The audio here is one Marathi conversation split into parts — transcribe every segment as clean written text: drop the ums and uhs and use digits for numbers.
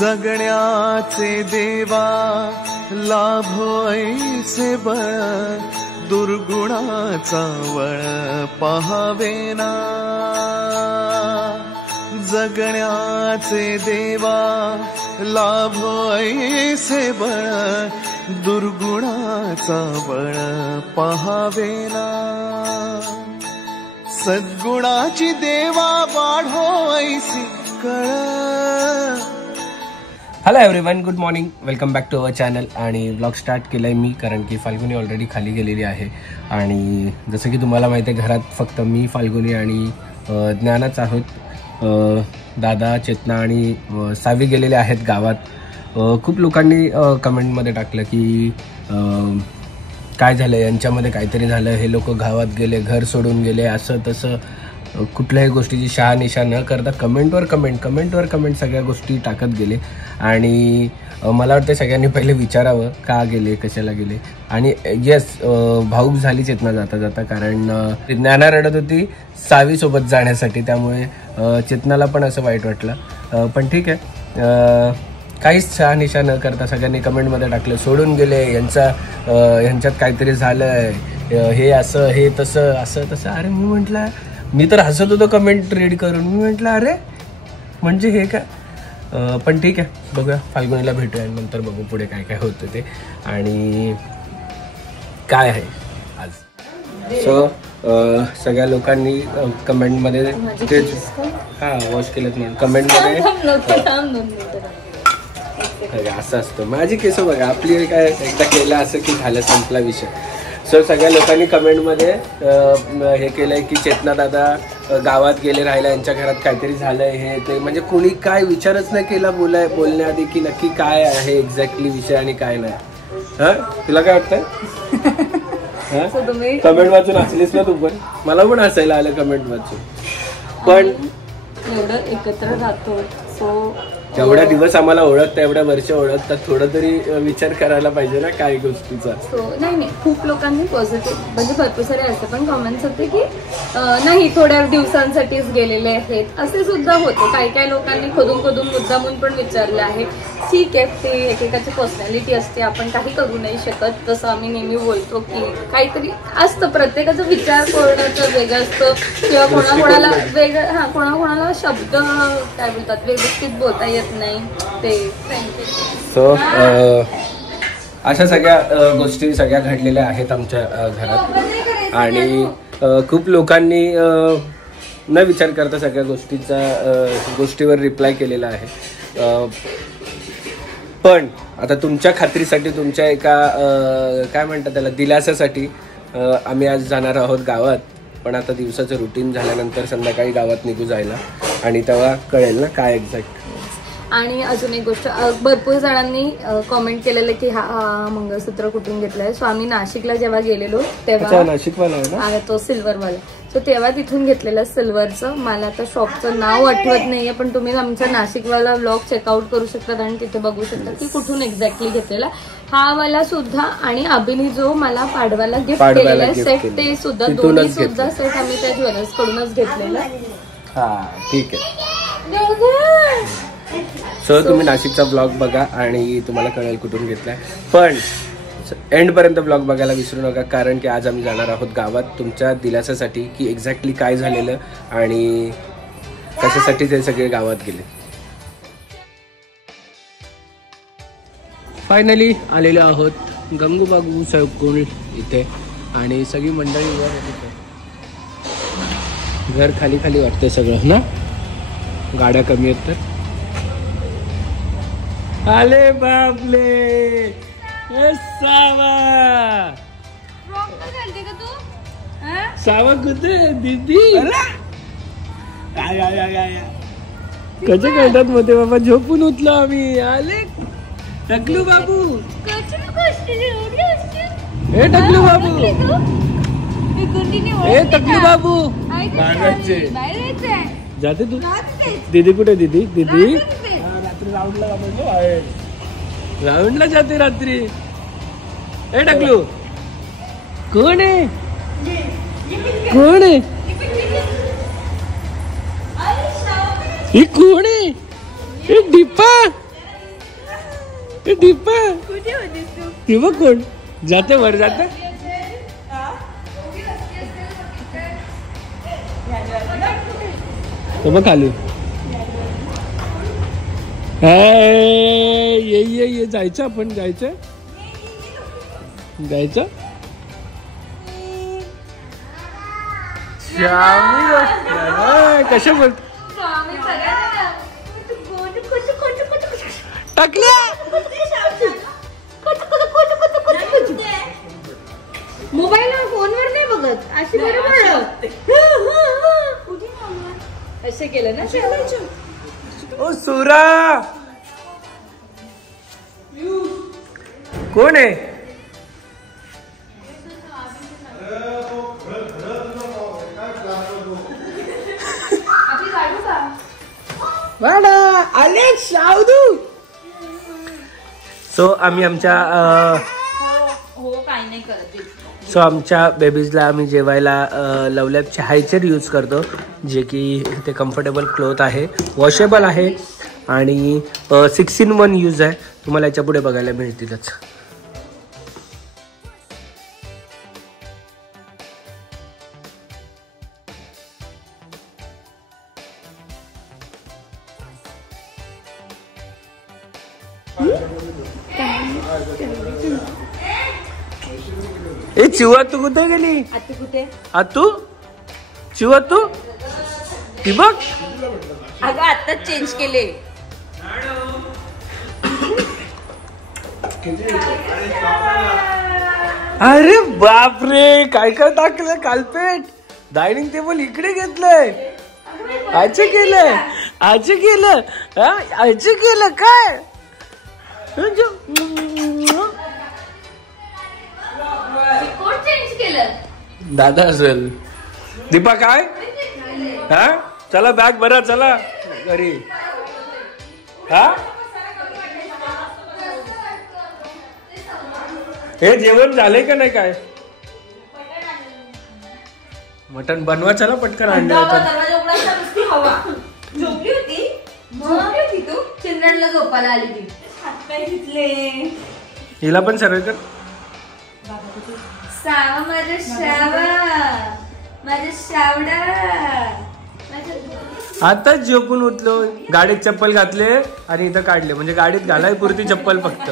जगण्याचे देवा लाभो ऐसे बळ दुर्गुणाचा वळ पहावेना जगण्याचे देवा लाभो ऐसे बळ दुर्गुणाचा बळ पहावेना सद्गुणाची देवा वाढो ऐसी कळ. Hello everyone, good morning, welcome back to our channel. आणि ब्लॉग स्टार्ट केला आहे मी, कारण की फाल्गुनी ऑलरेडी खाली गेलेली आहे. आणि जसं की तुम्हाला माहिती आहे, घरात फक्त मी, फाल्गुनी आणि ज्ञानच आहोत. दादा, चेतना आणि सावी गेलेले आहेत गावात. खूप लोकांनी कमेंटमध्ये टाकलं की काय झालं, यांच्यामध्ये काहीतरी झालं, हे लोक गावात गेले, घर सोडून गेले, असं तसं कुठल्याही गोष्टीची शहानिशा न करता कमेंटवर कमेंट सगळ्या गोष्टी टाकत गेले. आणि मला वाटतं सगळ्यांनी पहिले विचारावं का गेले, कशाला गेले. आणि येस, भाऊक झाली चेतना जाता जाता, कारण ज्ञाना रडत होती सावीसोबत जाण्यासाठी, त्यामुळे चेतनाला पण असं वाईट वाटलं. पण ठीक आहे, काहीच शहानिशा न करता सगळ्यांनी कमेंटमध्ये टाकलं सोडून गेले, यांच्यात काहीतरी झालंय, हे असं, हे तसं, असं तसं. अरे मी म्हटलं, मी तर हसत होतो कमेंट रीड करून. मी म्हटलं अरे म्हणजे हे का. पण ठीक आहे, बघूया, फाल्गुनीला भेटूया आणि नंतर बघू पुढे काय काय होतं ते आणि काय आहे आज. सो सगळ्या लोकांनी कमेंटमध्ये तेच वॉश केलेत म्हणून कमेंटमध्ये असं असतं. माझी केस बघा, आपली काय एकदा केलं असं की झालं, संपला विषय. सो सगळ्या लोकांनी कमेंटमध्ये हे केलंय की चेतना दादा गावात गेले राहायला, यांच्या घरात काहीतरी झालंय, हे ते. म्हणजे कोणी काय विचारच नाही केला बोलण्याआधी की नक्की काय आहे एक्झॅक्टली विषय आणि काय नाही. हा, तुला काय वाटतंय? कमेंट वाचून हसलीस ना तू पण? मला पण हसायला आलं कमेंट वाचून. पण एवढं एकत्र राहतो, सो जेवढ्या दिवस आम्हाला ओळखतात, एवढ्या वर्ष ओळखतात, थोडं तरी विचार करायला पाहिजे ना काही गोष्टीचा. नाही, खूप लोकांनी पॉझिटिव्ह, म्हणजे भरपूर सारे असे पण कमेंट्स होते की नाही थोड्या दिवसांसाठीच गेलेले आहेत, असे सुद्धा होते. काही लोकांनी खोदून मुद्दामून पण विचारले आहे. ठीक आहे, ते एकेकाची पर्सनॅलिटी असते, आपण काही करू नाही शकत. तसं आम्ही नेहमी बोलतो की काहीतरी असतं, प्रत्येकाचा विचार करण्याचं वेगळं असतं, किंवा कोणाकोणाला वेगळं, कोणाकोणाला शब्द काय बोलतात व्यवस्थित बोलता येत नाही ते. सो अशा सगळ्या गोष्टी सगळ्या घडलेल्या आहेत आमच्या घरात. आणि खूप लोकांनी न विचार करता सगळ्या गोष्टीवर रिप्लाय केलेला आहे. पण आता तुमच्या खात्रीसाठी, तुमच्या एका काय म्हणतात त्याला, दिलासासाठी आम्ही आज जाणार आहोत गावात. पण आता दिवसाचं रुटीन झाल्यानंतर संध्याकाळी गावात निघू जायला, आणि तेव्हा कळेल ना काय एक्झॅक्ट. आणि अजून एक गोष्ट, भरपूर जणांनी कॉमेंट केलेलं की हा मंगळसूत्र कुठून घेतलाय. सो आम्ही नाशिकला जेव्हा गेलेलो तेव्हा, नाशिकवाला आहे तो सिल्वरवाला, सो तेव्हा तिथून घेतलेलं सिल्वरचं. मला आता शॉपचं नाव आठवत नाहीये, पण तुम्ही आमचा नाशिकवाला व्लॉग चेकआउट करू शकतात आणि तिथे बघू शकता की कुठून एक्झॅक्टली घेतलेला. हा वाला सुद्धा आणि अभिनी जो मला पाडवाला गिफ्ट केलेला आहे सेट, ते सुद्धा दोन्ही सुद्धा सेट आम्ही त्या ज्वेलर्स कडूनच घेतलेला. हा ठीक आहे. सो तुम्ही नाशिकचा ब्लॉग बघा आणि तुम्हाला कळेल कुठून घेतलाय. पण एंडपर्यंत ब्लॉग बघायला विसरू नका, कारण की आज आम्ही जाणार आहोत गावात तुमच्या दिलासासाठी की एक्झॅक्टली काय झालेलं आणि कशासाठी ते सगळे गावात गेले. फायनली आलेलो आहोत गंगूबागू चौकोन इथे, आणि सगळी मंडळी वर तिथे. घर खाली खाली वाटतं सगळं ना, गाड्या कमी आहेत तर. आले बापले सावा कुठे दीदी, कसे कळतात मध्ये बाबा, झोपून उठलो आम्ही. आले टकलू बाबू, हे टकलू बाबू, हे टकलू बाबू, जाते तू. दीदी कुठे? दीदी रात्री राऊंडला जाते रात्री. हे टकलू कोण आहे? कोण आहे ही? कोण आहे? हे दीपा. दीपा ती बघ कोण जाते वर जाते. तो बघ खाली ये जायचं आपण जायचं कशा बोल टाकल्या मोबाईल फोनवर नाही बघत अशी बरोबर असं केलं ना. ओ सुरा कोण आहे? आले शावदू. सो आम्ही आमच्या आमच्या बेबीजला आम्ही जेवायला लवलॅबचे हायचर यूज करतो, जे की ते कम्फर्टेबल क्लोथ आहे, वॉशेबल आहे आणि 6-in-1 यूज आहे. तुम्हाला याच्या पुढे बघायला मिळतीलच. ए चिवा तू कुठे गेली? आतू चिवा तू ती बघ. अगं आताच चेंज केले. अरे बापरे काय काय टाकलं कालपेट. डायनिंग टेबल इकडे घेतलंय. आजी केलं काय? दादा असेल. दीपा काय हा चला बॅग भरा चला घरी. हा हे जेवण झालंय का नाही? काय मटण बनवा चला पटकन आणलं. झोपली होती तू चिंद्रांना झोपायला आली ती. हातपाय घेतले. हिला पण सर्व कर. सावा माझ्या शावडा. आताच झोपून उठलो, गाडीत चप्पल घातले आणि इथं काढले, म्हणजे गाडीत घालाय पुरती चप्पल फक्त.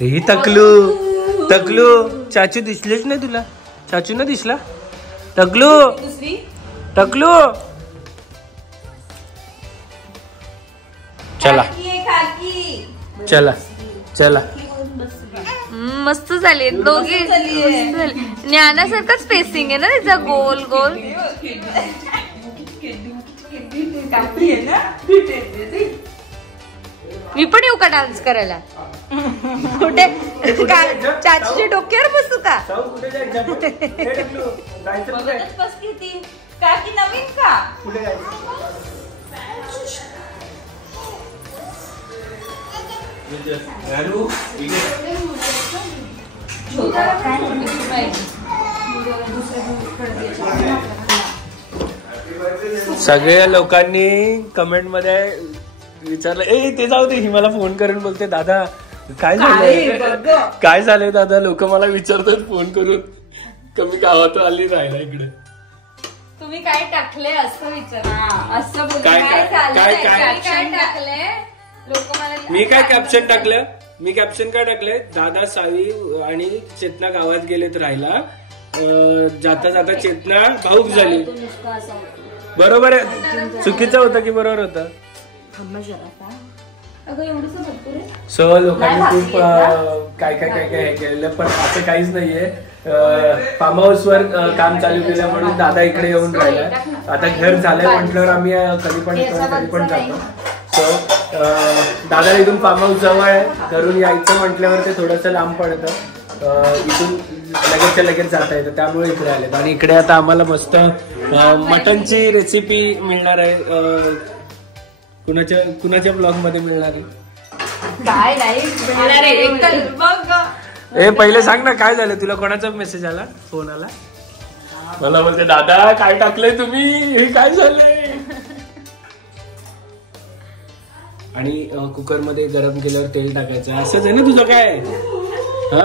ही तकलू चाचू दिसलेच नाही तुला. चाचू ना दिसला. टकलू चला मस्त झाली दोघी. ज्ञानासारखं स्पेसिंग आहे ना त्याचा गोल गोल. मी पण येऊ का डान्स करायला? कुठे चाचीच्या डोक्यावर बसू का? काकी नवीन का? सगळ्या लोकांनी कमेंट मध्ये विचारलं, ए ते जाऊ दे, ही मला फोन करून बोलते, दादा काय झालंय दादा. लोक मला विचारतात फोन करून, कमी गावात आली राहिला इकडे. तुम्ही काय टाकले असं विचार. असं बोल काय टाकले लोक मला. मी काय कॅप्शन टाकलं? मी कॅप्शन काय टाकलंय? दादा सावी आणि चेतना गावात गेलेत राहायला, जाता जाता चेतना भाऊक झाली. बरोबर आहे. चुकीचं होतं की बरोबर होतं? सो लोकांनी खूप काय हे केलेलं, पण असं काहीच नाहीये. फार्म हाऊस वर काम चालू केलं म्हणून दादा इकडे येऊन राहिला. आता घर झालंय म्हटल्यावर आम्ही कधी पण जातो. सो दादा इथून फार्म हाऊस जवळ आहे, घरून यायचं म्हटल्यावर ते थोडंसं लांब पडतं. इथून लगेच जाता येतं, त्यामुळे इकडे आले. आणि इकडे आता आम्हाला मस्त मटनची रेसिपी मिळणार आहे. कुणाच्या ब्लॉग मध्ये मिळणार आहे? काय नाही. ए पहिले सांग ना काय झालं तुला? कोणाचा मेसेज आला? फोन आला? मला बोलते दादा काय टाकलंय तुम्ही, हे काय झालंय? आणि कुकरमध्ये गरम केल्यावर तेल टाकायचं. असंच आहे ना तुझं काय? हा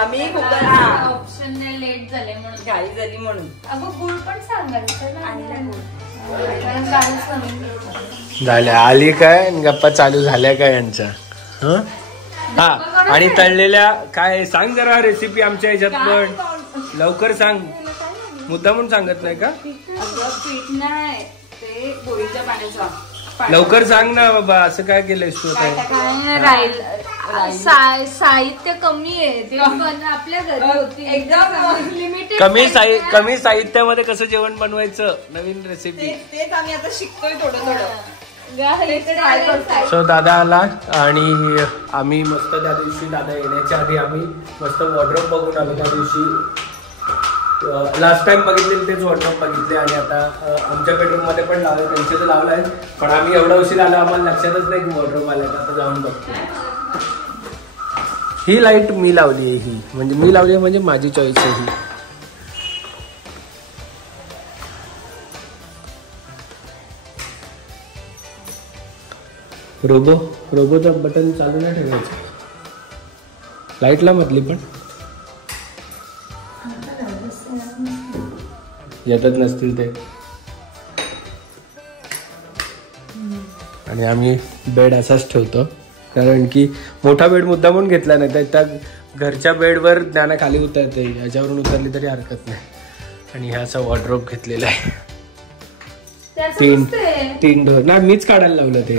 आम्ही कुकर ऑप्शन नाही, लेट झाले म्हणून घाई झाली म्हणून. अगं गुळ पण सांगायचं झाल्या आली काय गप्पा चालू झाल्या काय यांच्या? हा आणि तळलेल्या काय सांग जरा रेसिपी आमच्या ह्याच्यात पण लवकर सांग. मुद्दामून सांगत नाही का? पीठ नाही ते गोळीच्या पाण्याचा. लवकर सांग ना बाबा, असं काय केलंयस तू? साहित्य कमी आहे ते आपल्या घरी होती एकदम लिमिटेड. कमी साहित्यामध्ये कसं जेवण बनवायचं नवीन रेसिपी तेच आम्ही आता शिकतोय थोडं थोडं. सो दादा आला आणि आम्ही मस्त त्या दिवशी दादा येण्याच्या आधी आम्ही मस्त वॉर्डरोब बघून आलो. त्या दिवशी लास्ट टाइम बघितलेले तेच वॉर्डरोब बघितले आणि आता आमच्या बेडरूम मध्ये पण लावलं, त्यांचे तर लावलं आहे पण आम्ही एवढा उशीर आला आम्हाला लक्षातच नाही की वॉर्डरोब आला. आता जाऊन बघतो. ही लाईट मी लावली आहे, ही म्हणजे मी लावली आहे म्हणजे माझी चॉईस आहे ही. रोबोचं बटन चालू नाही ठेवायचं. लाईटला मधली पण येतच नसतील ते. आणि आम्ही बेड असाच ठेवतो कारण की मोठा बेड मुद्दामून घेतला नाही तर त्या घरच्या बेडवर ज्ञाना खाली उतरते, याच्यावरून उतरली तरी हरकत नाही. आणि हा असा वॉर्डरोब घेतलेला आहे. तीन डोर ना मीच काढायला लावलं ते.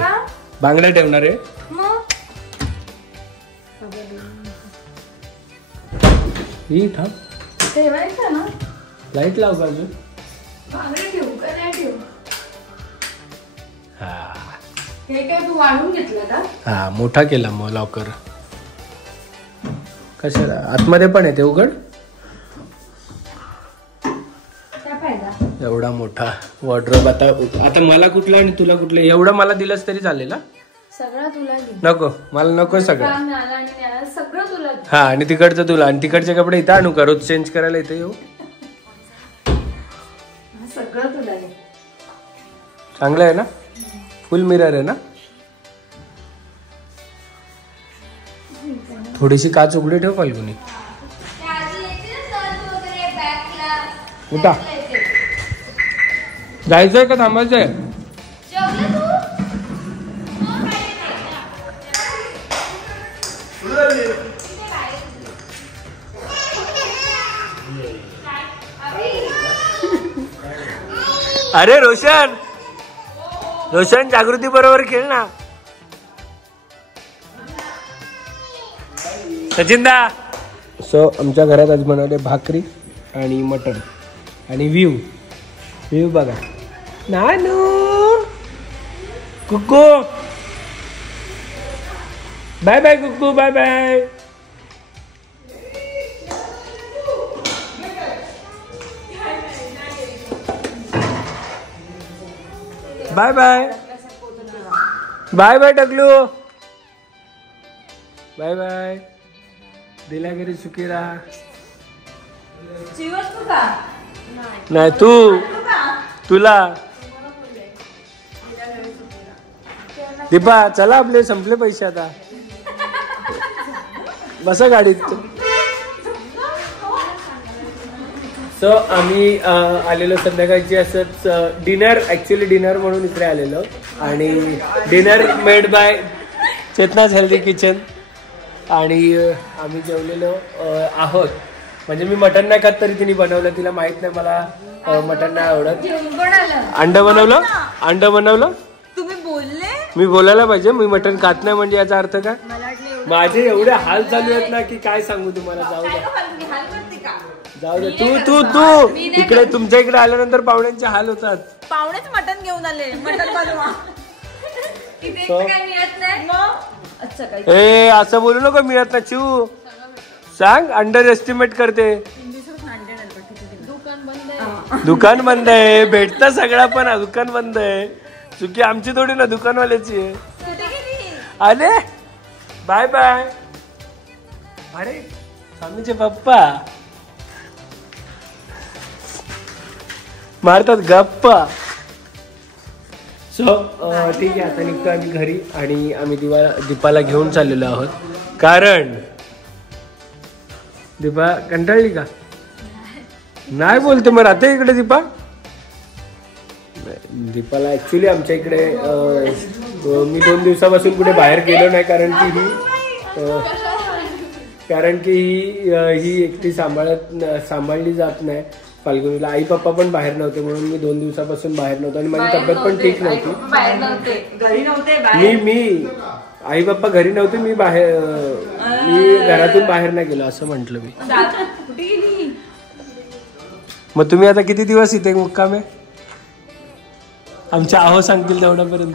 बांगड्या ठेवणार आहे ही थांब ठेवायचं ना. लाईट लाव बाजू. बांगडे ठेवू का नाही ठेवू? हा हे काय तू वाढून घेतलं का? हा मोठा केला मग लॉकर. कशाला आतमध्ये पण आहे ते उघड. एवढा मोठा वॉर्डरोब. आता मला कुठला आणि तुला कुठलं एवढं मला दिलंस तरी चालेल. सगळं तुला नको, मला नको सगळं. सगळं तुला. हा आणि तिकडचं तुला आणि तिकडचे कपडे इथं आणू का रोज चेंज करायला इथे येऊ? सगळं तुला. चांगलं आहे ना? फुल मिरर आहे ना? थोडीशी काच उघडी ठेव फाल्गुनी. उठा. जायचंय का थांबायचंय? अरे रोशन जागृती बरोबर खेळ ना. सचिनदा. सो आमच्या घरात आज बनवले भाकरी आणि मटण आणि व्ह्यू बघा. Nanu Kukku bye bye. Kukku bye bye. Bye bye. Bye bye टकलू. Bye bye. दिल्या घरी सुखी राहा. नाही तुला दीपा चला आपले संपले पैसे आता. बसा गाडीत. सो आम्ही आलेलो संध्याकाळची असंच डिनर, ऍक्च्युली डिनर म्हणून इकडे आलेलो आणि dinner made by Chetna's healthy kitchen. आणि आम्ही जेवलेलो आहोत. म्हणजे मी मटण नाही खात तरी तिने बनवलं. तिला माहित नाही मला मटण नाही आवडत. अंड बनवलं. तुम्ही बोलले मी बोलायला पाहिजे मी मटण खात नाही म्हणजे याचा अर्थ काय? माझे एवढे हाल चालू आहेत ना की काय सांगू तुम्हाला. जाऊ दे. तू इकडे तुमच्या इकडे आल्यानंतर पाहुण्यांचे हाल होतात. पाहुणेच मटण घेऊन आले. मटण बनवा. ए असं बोलू नको. मिळत ना चिऊ सांग. अंडर एस्टिमेट करते. दुकान बंद आहे. भेटतं सगळा पण दुकान बंद आहे. चुकी आमची थोडी ना दुकानवाल्याची आहे. अरे बाय बाय. अरे स्वामीचे पप्पा मारतात गप्पा. सो ठीक आहे, आता निघतो आम्ही घरी आणि आम्ही दीपाला घेऊन चाललेलो आहोत, कारण दीपा कंटाळली का? नाही बोलते मग आता इकडे दीपा. दीपाला ऍक्च्युली आमच्या इकडे मी 2 दिवसापासून कुठे बाहेर गेलो नाही, कारण की ही एकटी सांभाळली जात नाही फाल्गुनीला. आई पप्पा पण बाहेर नव्हते म्हणून मी 2 दिवसापासून बाहेर नव्हतो आणि माझी तब्येत पण ठीक नव्हती. घरी नव्हते मी आई पप्पा घरी नव्हते, मी घरातून बाहेर नाही गेलो असं म्हंटल मी. कुठे गेली? मग तुम्ही आता किती दिवस इथे मुक्काम आहे? आमच्या आहो सांगतील तेवढ्यापर्यंत.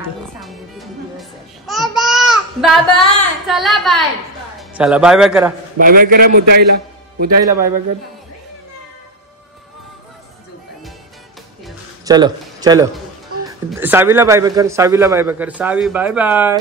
बाबा चला बाय. चला बाय बाय करा, बाय बाय करा मुताईला बाय बाय कर. चलो चलो सावीला बाय बाय कर, सावीला बाय बाय कर. सावी बाय बाय.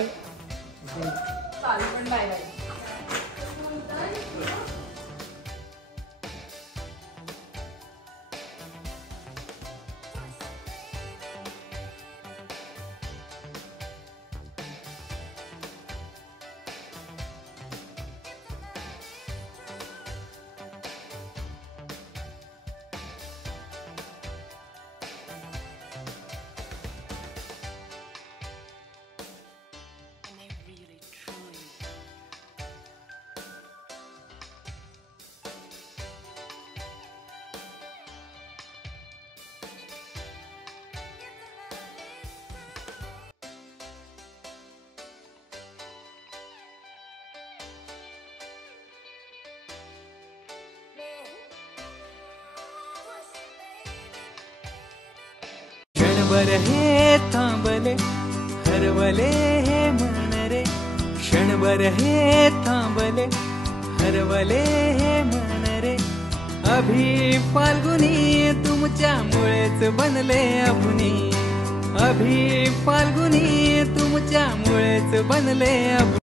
क्षणभर हे थांबले हरवले हे मन रे, क्षणभर हे थांबले हरवले हे मन रे. अभि फाल्गुनी तुमच्यामुळेच बनले अभुनी, अभि फाल्गुनी तुमच्यामुळेच बनले अभुनी.